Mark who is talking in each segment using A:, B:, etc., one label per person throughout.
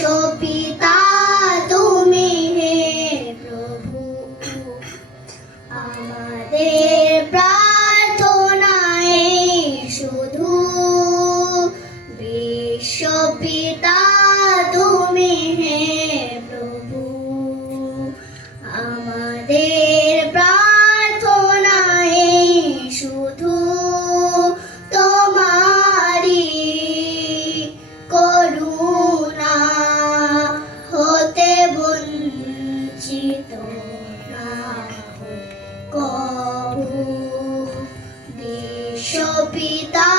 A: বিশ্বপিতা কবু বিশ্বপিতা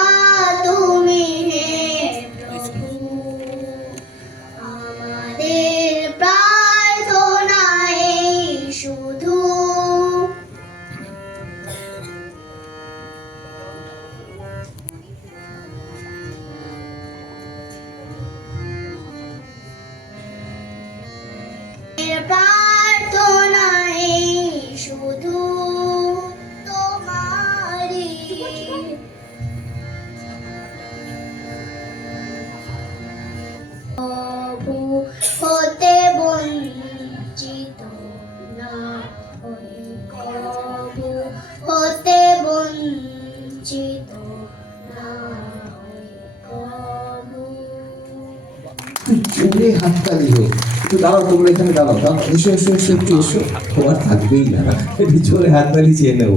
A: হতে বঞ্চিত
B: জোরে হাততালি হোক একটু দাঁড়াও, তোমরা এখানে দাঁড়াও দাঁড়াও। এসো এসো এসো, একটু এসো। তোমার থাকবেই না। জোরে হাততালি চেয়ে নেব।